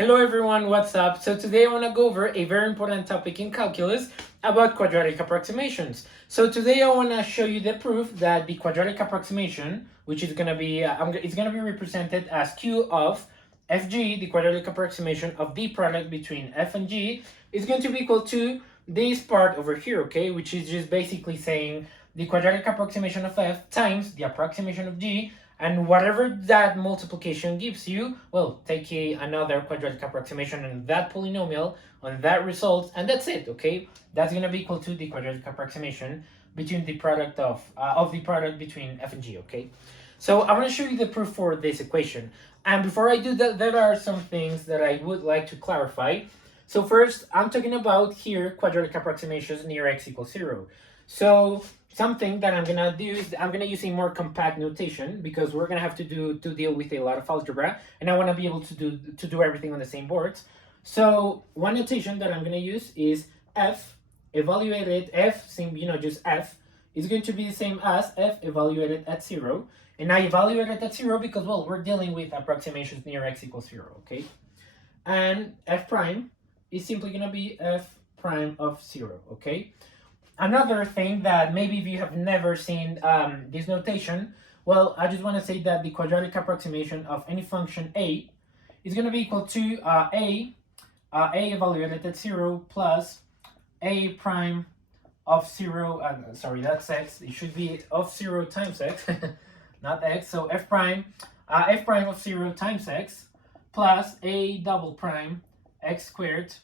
Hello everyone, what's up? So today I want to go over a very important topic in calculus about quadratic approximations. So today I want to show you the proof that the quadratic approximation, which is going to be it's going to be represented as q of fg, the quadratic approximation of the product between f and g, is going to be equal to this part over here, okay, which is just basically saying the quadratic approximation of f times the approximation of g, and whatever that multiplication gives you, well, take another quadratic approximation on that polynomial, on that result, and that's it, okay? That's going to be equal to the quadratic approximation between the product of the product between f and g, okay? So I want to show you the proof for this equation. And before I do that, there are some things that I would like to clarify. So first, I'm talking about here quadratic approximations near x equals 0. So something that I'm gonna do is I'm gonna use a more compact notation because we're gonna have to deal with a lot of algebra, and I want to be able to do everything on the same boards. So one notation that I'm gonna use is f evaluated just f is going to be the same as f evaluated at 0, and I evaluated at 0 because, well, we're dealing with approximations near x equals 0, okay? And f prime is simply gonna be f prime of 0, okay? Another thing that maybe if you have never seen this notation, well, I just want to say that the quadratic approximation of any function a is going to be equal to a evaluated at 0 plus a prime of 0, sorry, that's x, it should be of 0 times x, not x, so f prime of 0 times x plus a double prime x squared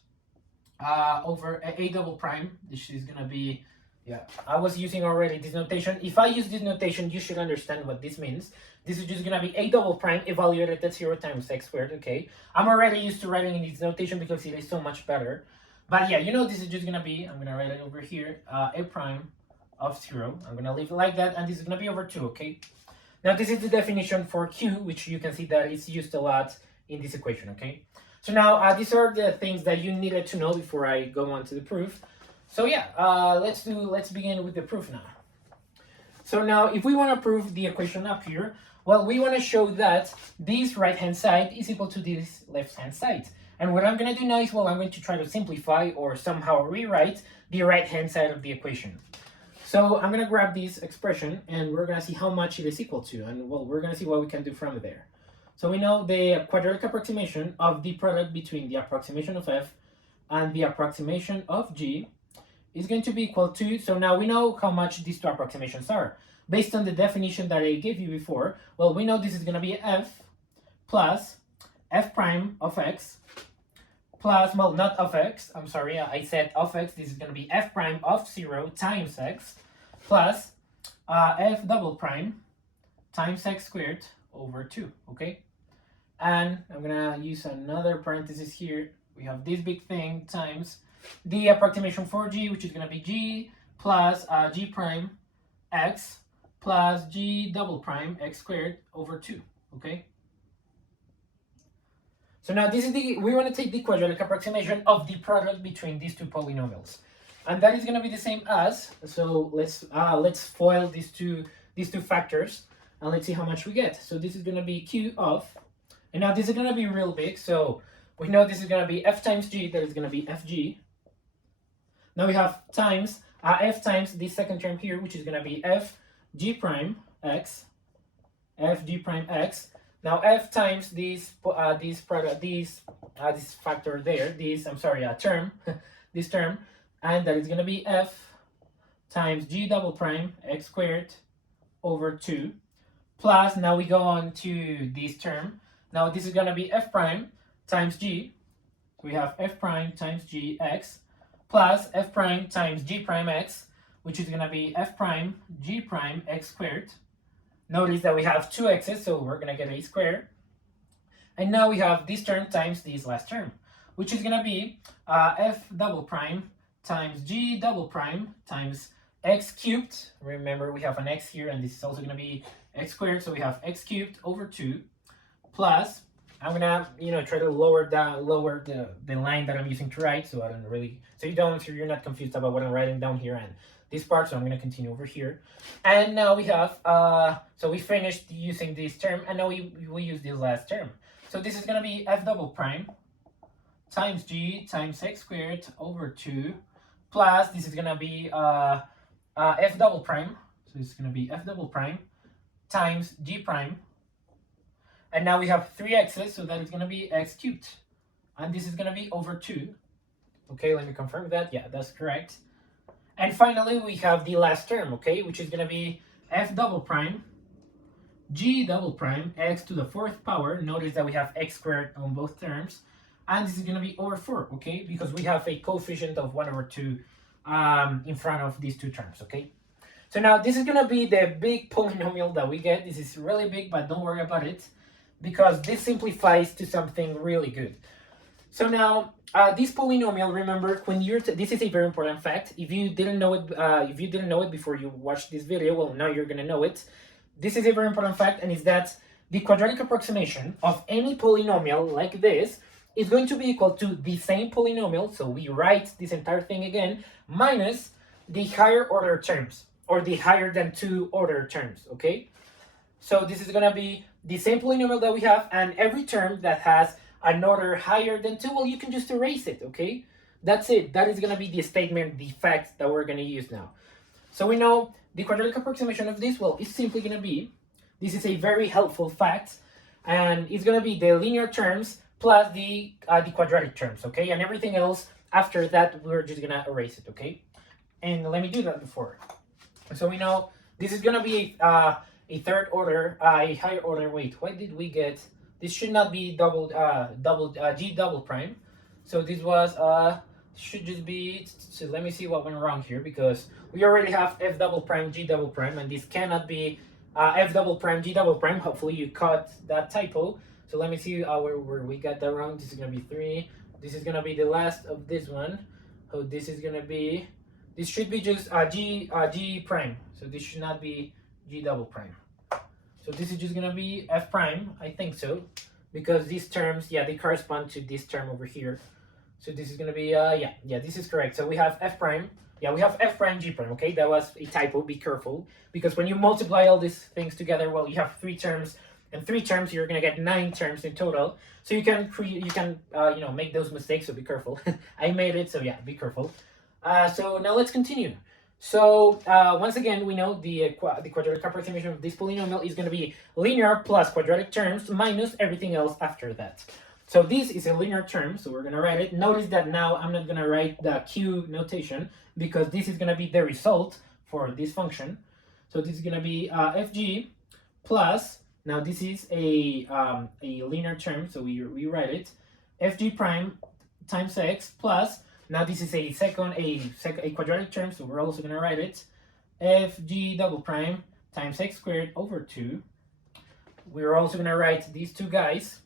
over a double prime. This is gonna be, yeah, I was using already this notation. If I use this notation, you should understand what this means. This is just gonna be a double prime evaluated at 0 times x squared, okay? I'm already used to writing in this notation because it is so much better. But yeah, this is just gonna be, I'm gonna write it over here, a prime of 0. I'm gonna leave it like that, and this is gonna be over 2, okay? Now this is the definition for q, which you can see that it's used a lot in this equation, okay? So now these are the things that you needed to know before I go on to the proof. So yeah, let's begin with the proof now. So now if we want to prove the equation up here, well, we want to show that this right hand side is equal to this left hand side. And what I'm going to do now is, well, I'm going to try to simplify or somehow rewrite the right hand side of the equation. So I'm going to grab this expression and we're going to see how much it is equal to, and well, we're going to see what we can do from there. So we know the quadratic approximation of the product between the approximation of f and the approximation of g is going to be equal to, so now we know how much these two approximations are. Based on the definition that I gave you before, well, we know this is going to be f plus f prime of x plus, well, not of x, I'm sorry, I said of x, this is going to be f prime of 0 times x plus f double prime times x squared over 2, okay? And I'm gonna use another parenthesis here. We have this big thing times the approximation for g, which is gonna be g plus g prime x plus g double prime x squared over 2, okay? So now this is we want to take the quadratic approximation of the product between these two polynomials, and that is gonna be the same as, so let's FOIL these two factors, and let's see how much we get. So this is gonna be q of, and now this is going to be real big, so we know this is going to be f times g, that is going to be fg. Now we have times f times this second term here, which is going to be f g prime x, Now f times this factor there, term, this term, and that is going to be f times g double prime x squared over 2, plus, now we go on to this term. Now this is going to be f prime times g. We have f prime times g x plus f prime times g prime x, which is going to be f prime g prime x squared. Notice that we have two x's, so we're going to get a squared. And now we have this term times this last term, which is going to be f double prime times g double prime times x cubed. Remember, we have an x here, and this is also going to be x squared, so we have x cubed over 2. Plus, I'm gonna try to lower the line that I'm using to write, so you're not confused about what I'm writing down here and this part. So I'm gonna continue over here, and now we have so we finished using this term, and now we use this last term. So this is gonna be f double prime times g times x squared over 2 plus, this is going to be f double prime. So it's going to be f double prime times g prime. And now we have 3x's, so that is going to be x cubed. And this is going to be over 2. Okay, let me confirm that. Yeah, that's correct. And finally, we have the last term, okay, which is going to be f double prime g double prime x to the 4th power. Notice that we have x squared on both terms. And this is going to be over 4, okay, because we have a coefficient of 1 over 2 in front of these two terms, okay? So now this is going to be the big polynomial that we get. This is really big, but don't worry about it, because this simplifies to something really good. So now this polynomial, remember, when you're this is a very important fact. If you didn't know it, before you watched this video, well, now you're gonna know it. This is a very important fact, and is that the quadratic approximation of any polynomial like this is going to be equal to the same polynomial. So we write this entire thing again minus the higher order terms, or the higher than 2 order terms. Okay, so this is gonna be the same polynomial that we have, and every term that has an order higher than 2, well, you can just erase it, okay? That's it. That is going to be the statement, the fact that we're going to use now. So we know the quadratic approximation of this, well, it's simply going to be, this is a very helpful fact, and it's going to be the linear terms plus the quadratic terms, okay? And everything else after that, we're just going to erase it, okay? And let me do that before. So we know this is going to be a third order, a higher order. Wait, why did we get... This should not be g double prime. So this was should just be, so let me see what went wrong here, because we already have f double prime g double prime, and this cannot be f double prime g double prime. Hopefully you caught that typo. So let me see where we got that wrong. This is gonna be 3. This is gonna be the last of this one. So this is gonna be, this should be just g prime. So this should not be g double prime. So this is just going to be f prime, I think so, because these terms, yeah, they correspond to this term over here. So this is going to be, yeah, this is correct. So we have f prime, yeah, we have f prime g prime, okay? That was a typo, be careful, because when you multiply all these things together, well, you have 3 terms, and 3 terms, you're going to get 9 terms in total. So you can, make those mistakes, so be careful. I made it, so yeah, be careful. So now let's continue. So once again, we know the quadratic approximation of this polynomial is going to be linear plus quadratic terms minus everything else after that. So this is a linear term, so we're going to write it. Notice that now I'm not going to write the Q notation, because this is going to be the result for this function. So this is going to be fg plus, now this is a linear term, so we rewrite it, fg prime times x plus, now this is a quadratic term, so we're also going to write it, fg double prime times x squared over 2. We're also going to write these two guys,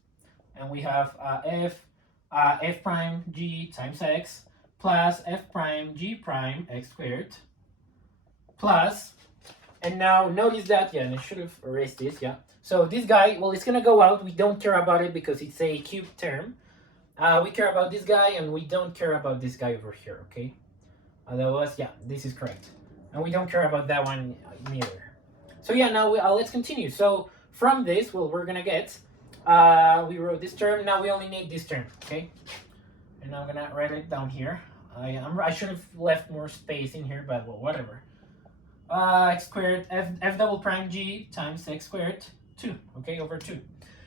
and we have f prime g times x plus f prime g prime x squared plus, and now notice that, yeah, and I should have erased this, yeah. So this guy, well, it's going to go out. We don't care about it because it's a cubed term. We care about this guy, and we don't care about this guy over here, okay? Otherwise, yeah, this is correct. And we don't care about that one neither. So yeah, now let's continue. So from this, well, we're gonna get, we wrote this term, now we only need this term, okay? And I'm gonna write it down here. I should have left more space in here, but well, whatever. X squared, f double prime g times x squared 2, okay, over 2.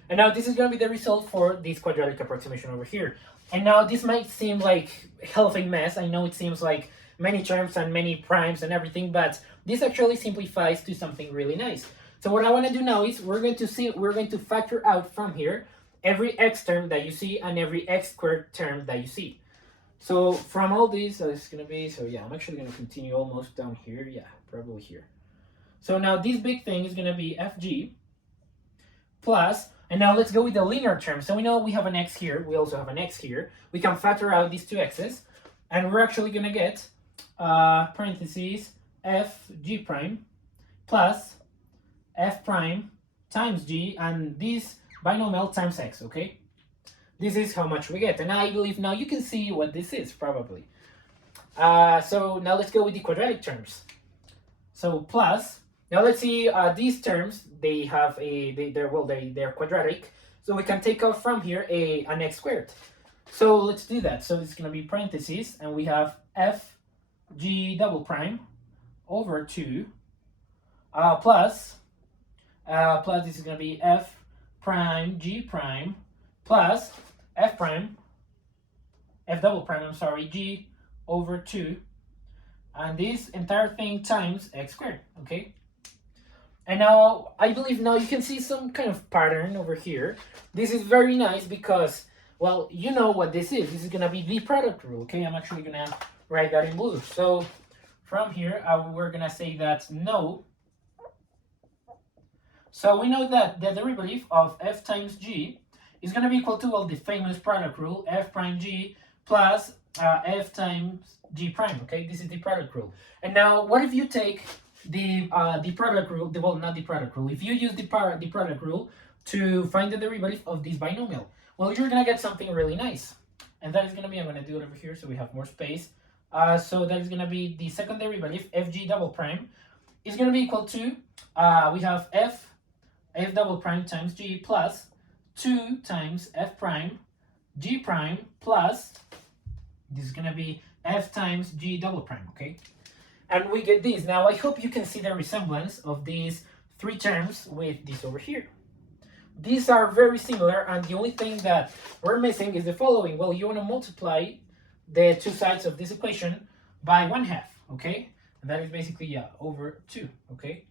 And now this is going to be the result for this quadratic approximation over here. And now this might seem like hell of a mess. I know it seems like many terms and many primes and everything, but this actually simplifies to something really nice. So what I want to do now is we're going to factor out from here every x term that you see and every x squared term that you see. So from all these, so it's going to be, so yeah, I'm actually going to continue almost down here. Yeah, probably here. So now this big thing is going to be fg plus, and now let's go with the linear term. So we know we have an x here. We also have an x here. We can factor out these two x's. And we're actually going to get parentheses f g prime plus f prime times g, and this binomial times x, okay? This is how much we get. And I believe now you can see what this is, probably. So now let's go with the quadratic terms. So plus, now let's see these terms. They have they're quadratic, so we can take out from here an x squared. So let's do that. So it's going to be parentheses, and we have f g double prime over 2 plus this is going to be f prime g prime plus f double prime, I'm sorry, g over 2, and this entire thing times x squared, okay? And now, I believe now you can see some kind of pattern over here. This is very nice because, well, you know what this is. This is going to be the product rule, okay? I'm actually going to write that in blue. So, from here, we're going to say that no. So, we know that the derivative of f times g is going to be equal to, well, the famous product rule, f prime g plus f times g prime, okay? This is the product rule. And now, what if you take the product rule, well, not the product rule. If you use the product rule to find the derivative of this binomial, well, you're going to get something really nice. And that is going to be, I'm going to do it over here so we have more space. So that is going to be the second derivative, fg double prime, is going to be equal to, we have f double prime times g plus 2 times f prime g prime plus, this is going to be f times g double prime, okay? And we get this. Now, I hope you can see the resemblance of these three terms with this over here. These are very similar, and the only thing that we're missing is the following. Well, you want to multiply the two sides of this equation by 1/2, okay? And that is basically, yeah, over 2, okay?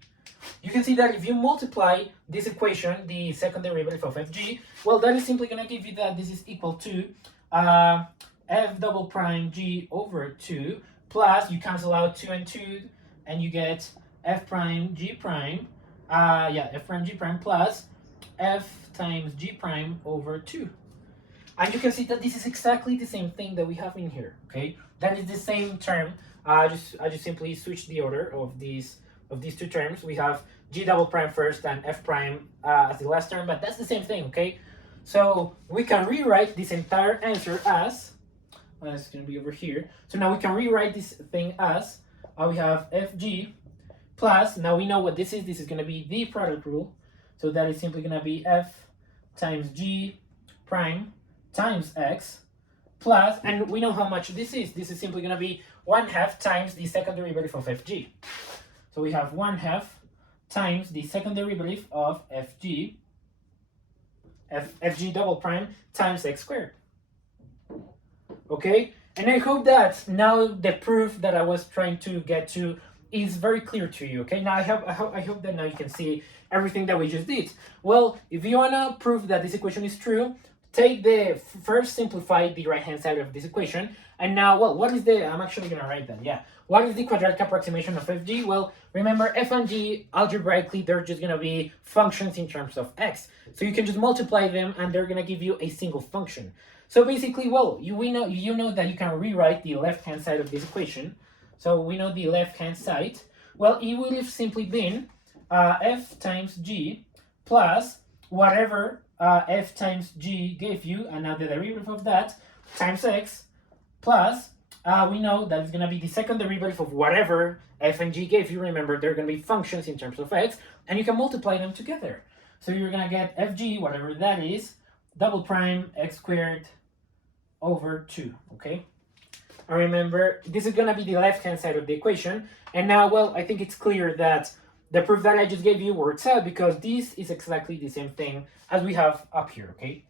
You can see that if you multiply this equation, the second derivative of fg, well, that is simply going to give you that this is equal to f double prime g over 2, plus you cancel out 2 and 2, and you get f prime g prime, f prime g prime plus f times g prime over 2. And you can see that this is exactly the same thing that we have in here, okay? That is the same term. I just simply switch the order of these two terms. We have g double prime first and f prime as the last term, but that's the same thing, okay? So we can rewrite this entire answer as, it's going to be over here. So now we can rewrite this thing as, we have fg plus, now we know what this is. This is going to be the product rule. So that is simply going to be f times g prime times x plus, and we know how much this is. This is simply going to be 1/2 times the second derivative of fg. So we have 1/2 times the second derivative of fg, fg double prime times x squared. Okay, and I hope that now the proof that I was trying to get to is very clear to you. Okay, now I hope that now you can see everything that we just did. Well, if you wanna prove that this equation is true, take the first simplify the right hand side of this equation, and now, well, what is the, I'm actually gonna write that, yeah. What is the quadratic approximation of fg? Well, remember f and g algebraically they're just gonna be functions in terms of x. So you can just multiply them and they're gonna give you a single function. So basically, well, you know that you can rewrite the left hand side of this equation. So we know the left hand side. Well, it would have simply been f times g plus whatever f times g gave you, and now the derivative of that times x plus we know that it's going to be the second derivative of whatever f and g gave you. Remember, they're going to be functions in terms of x, and you can multiply them together. So you're going to get fg, whatever that is, double prime x squared over 2, okay? And remember, this is going to be the left-hand side of the equation. And now, well, I think it's clear that the proof that I just gave you works out because this is exactly the same thing as we have up here, okay?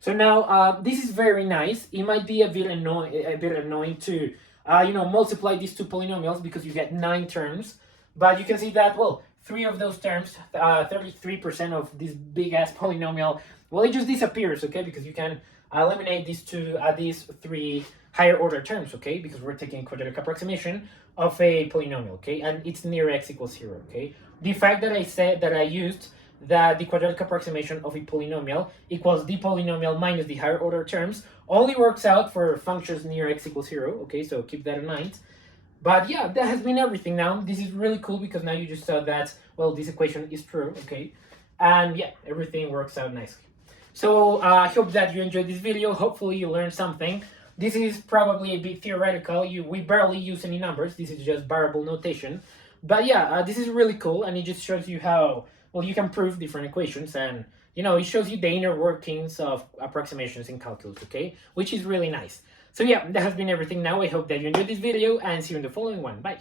So now, this is very nice. It might be a bit annoying to, multiply these two polynomials because you get 9 terms. But you can see that, well, 3 of those terms, 33% of this big-ass polynomial, well, it just disappears, okay? Because you can eliminate these 3 higher order terms, okay? Because we're taking quadratic approximation of a polynomial, okay? And it's near x equals 0, okay? The fact that I said that I used that the quadratic approximation of a polynomial equals the polynomial minus the higher order terms only works out for functions near x equals 0, okay? So keep that in mind. But yeah, that has been everything now. This is really cool because now you just saw that, well, this equation is true, okay? And yeah, everything works out nicely. So I hope that you enjoyed this video. Hopefully you learned something. This is probably a bit theoretical. We barely use any numbers. This is just variable notation. But yeah, this is really cool, and it just shows you how, well, you can prove different equations, and it shows you the inner workings of approximations in calculus, okay? Which is really nice. So yeah, that has been everything now. I hope that you enjoyed this video and see you in the following one. Bye.